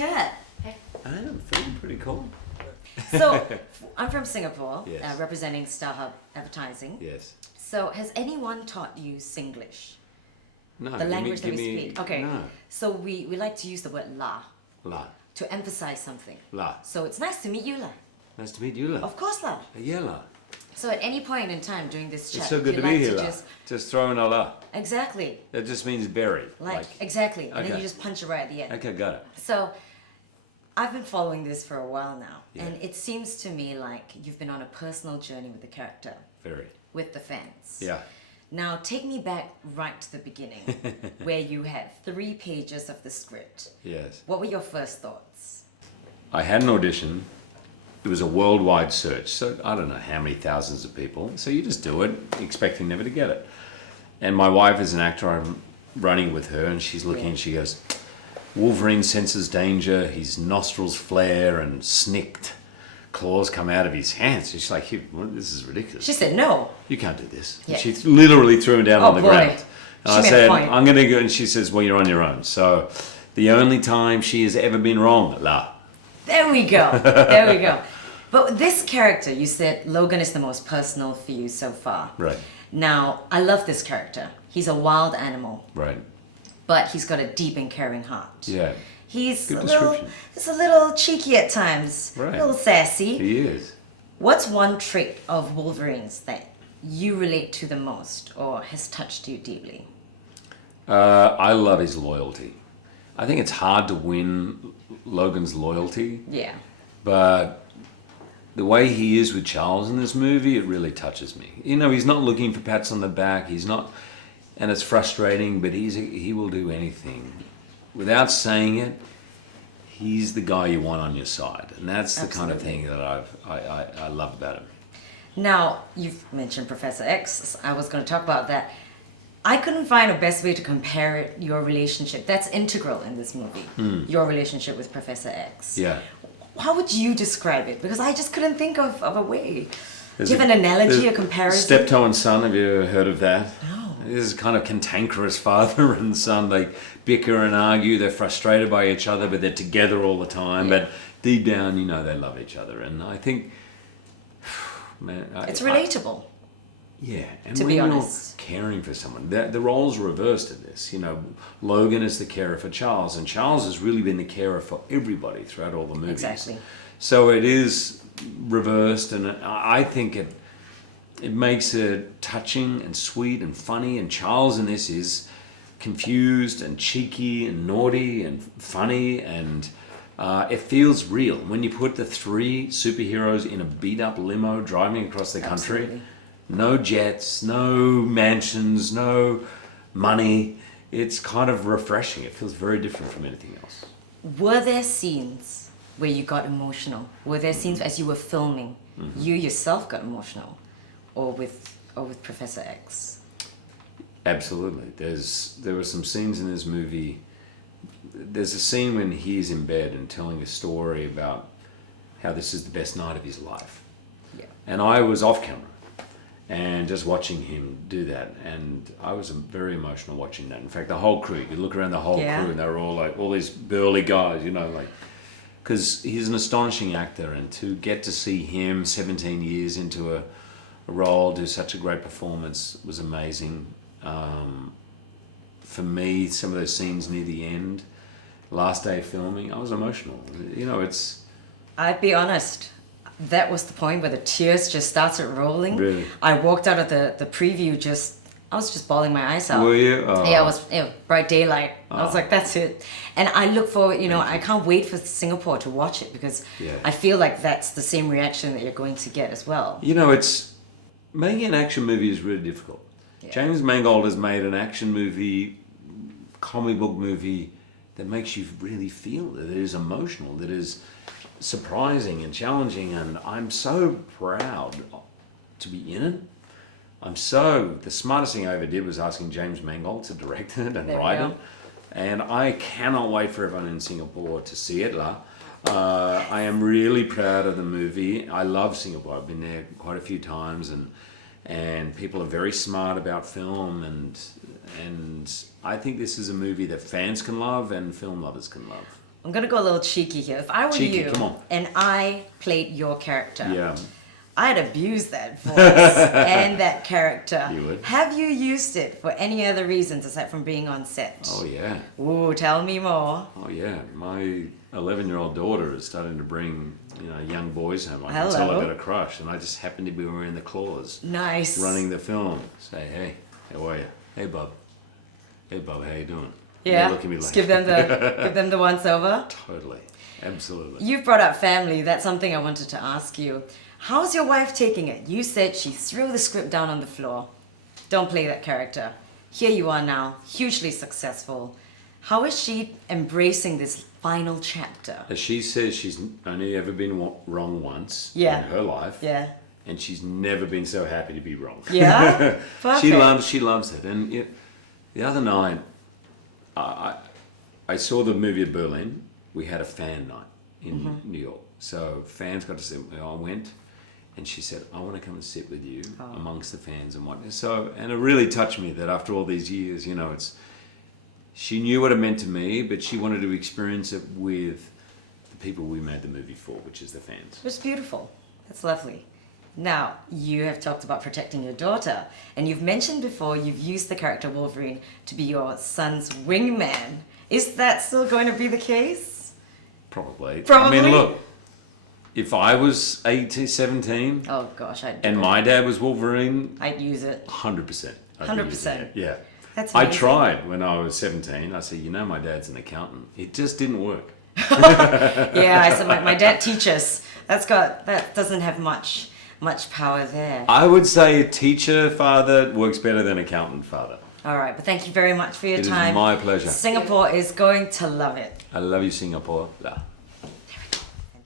cat. I am feeling pretty cool. So, I'm from Singapore, Yes. representing StarHub Advertising. Yes. So, has anyone taught you Singlish? No. The language that we speak? Okay. No. So, we like to use the word la La. to emphasize something. La. So, it's nice to meet you, la. Nice to meet you, La. Of course, la. Yeah, La. So, at any point in time during this chat, It's so if good you'd to be like here, to La. just... Just throw in a La. Exactly. That just means berry. Exactly. And then Okay. you just punch it right at the end. Okay, got it. So, I've been following this for a while now, Yeah. and it seems to me like you've been on a personal journey with the character, Very. with the fans. Yeah. Now, take me back right to the beginning, where you had 3 pages of the script. Yes. What were your first thoughts? I had an audition. It was a worldwide search, so I don't know how many thousands of people. So you just do it, expecting never to get it. And my wife is an actor. I'm running with her, and she's looking, and she goes, Wolverine senses danger. His nostrils flare, and snicked claws come out of his hands. She's like, this is ridiculous. She said no. You can't do this. Yeah. And she literally threw him down on the boy. ground. She And I made a said, point. I'm going to go. And she says, well, you're on your own. So the only time she has ever been wrong, La. There we go. There we go. But this character, you said Logan is the most personal for you so far. Right. Now, I love this character. He's a wild animal, Right. but he's got a deep and caring heart. Yeah. He's Good he's a little cheeky at times, Right. a little sassy. He is. What's one trait of Wolverine's that you relate to the most or has touched you deeply? I love his loyalty. I think it's hard to win Logan's loyalty, Yeah. but the way he is with Charles in this movie, it really touches me. You know, he's not looking for pats on the back. He's not, and it's frustrating, but he will do anything. Without saying it, he's the guy you want on your side. And that's the kind of Absolutely. thing that I love about him. Now, you've mentioned Professor X. I was going to talk about that. I couldn't find a best way to compare your relationship. That's integral in this movie, your relationship with Professor X. Yeah. How would you describe it? Because I just couldn't think of a way. There's Do you have an analogy, a there's comparison? Steptoe and son, have you heard of that? No. This is kind of cantankerous father and son. They bicker and argue. They're frustrated by each other, but they're together all the time. Yeah. But deep down, you know, they love each other. And I think, man, It's relatable. yeah, and To when be you're honest. caring for someone, the roles reversed in this. You know, Logan is the carer for Charles, and Charles has really been the carer for everybody throughout all the movies. Exactly. So it is reversed, and I think it makes it touching and sweet and funny. And Charles in this is confused and cheeky and naughty and funny, and it feels real when you put the 3 superheroes in a beat-up limo driving across the country. Absolutely. No jets, no mansions, no money. It's kind of refreshing. It feels very different from anything else. Were there scenes where you got emotional? Were there scenes as you were filming, you yourself got emotional? Or with Professor X? Absolutely. There were some scenes in this movie. There's a scene when he's in bed and telling a story about how this is the best night of his life. Yeah. And I was off camera and just watching him do that. And I was very emotional watching that. In fact, the whole crew, you look around the whole Yeah. crew and they were all like, all these burly guys, you know, like, because he's an astonishing actor. And to get to see him 17 years into a role, do such a great performance was amazing. For me, some of those scenes near the end, last day of filming, I was emotional. You know, it's... I'd be honest, that was the point where the tears just started rolling. Really? I walked out of the preview I was just bawling my eyes out. Were you? Oh. Yeah, it was bright daylight. I was like, that's it. And I look forward, I can't wait for Singapore to watch it because Yeah. I feel like that's the same reaction that you're going to get as well. You know, it's... Making an action movie is really difficult. Yeah. James Mangold has made an action movie, comic book movie that makes you really feel, that it is emotional, that is surprising and challenging, and I'm so proud to be in it. The smartest thing I ever did was asking James Mangold to direct it and There we write go. it. And I cannot wait for everyone in Singapore to see it. I am really proud of the movie. I love Singapore. I've been there quite a few times, and people are very smart about film, and I think this is a movie that fans can love and film lovers can love. I'm gonna go a little cheeky here. If I were Cheeky, you come on. and I played your character, Yeah. I'd abuse that voice and that character. You would? Have you used it for any other reasons aside from being on set? Oh, yeah. Ooh, tell me more. Oh, yeah. My 11-year-old daughter is starting to bring, young boys home. I can Hello. tell I've got a crush. And I just happened to be wearing the claws. Nice. Running the film. Say, hey, how are you? Hey, bub. Hey, bub, how you doing? Yeah. They look at me Just like, give them the once over. Totally. Absolutely. You've brought up family. That's something I wanted to ask you. How's your wife taking it? You said she threw the script down on the floor. Don't play that character. Here you are now, hugely successful. How is she embracing this final chapter? As she says, she's only ever been wrong once Yeah. in her life. Yeah. And she's never been so happy to be wrong. Yeah? Perfect. She loves it. And the other night, I saw the movie at Berlin. We had a fan night in New York. So fans got to see it. I went, and she said, I want to come and sit with you amongst the fans and whatnot. So, and it really touched me that after all these years, she knew what it meant to me, but she wanted to experience it with the people we made the movie for, which is the fans. It's beautiful. That's lovely. Now, you have talked about protecting your daughter, and you've mentioned before you've used the character Wolverine to be your son's wingman. Is that still going to be the case? Probably. Probably? I mean, look, if I was 18, 17, Oh gosh, I'd do and it. my dad was Wolverine, I'd use it. 100%. 100%. Yeah. That's I amazing. tried when I was 17. I said, my dad's an accountant. It just didn't work. Yeah, I said my dad teaches. That doesn't have much power there. I would say teacher father works better than accountant father. All right, but thank you very much for your It is time. my pleasure. Singapore is going to love it. I love you, Singapore. Yeah.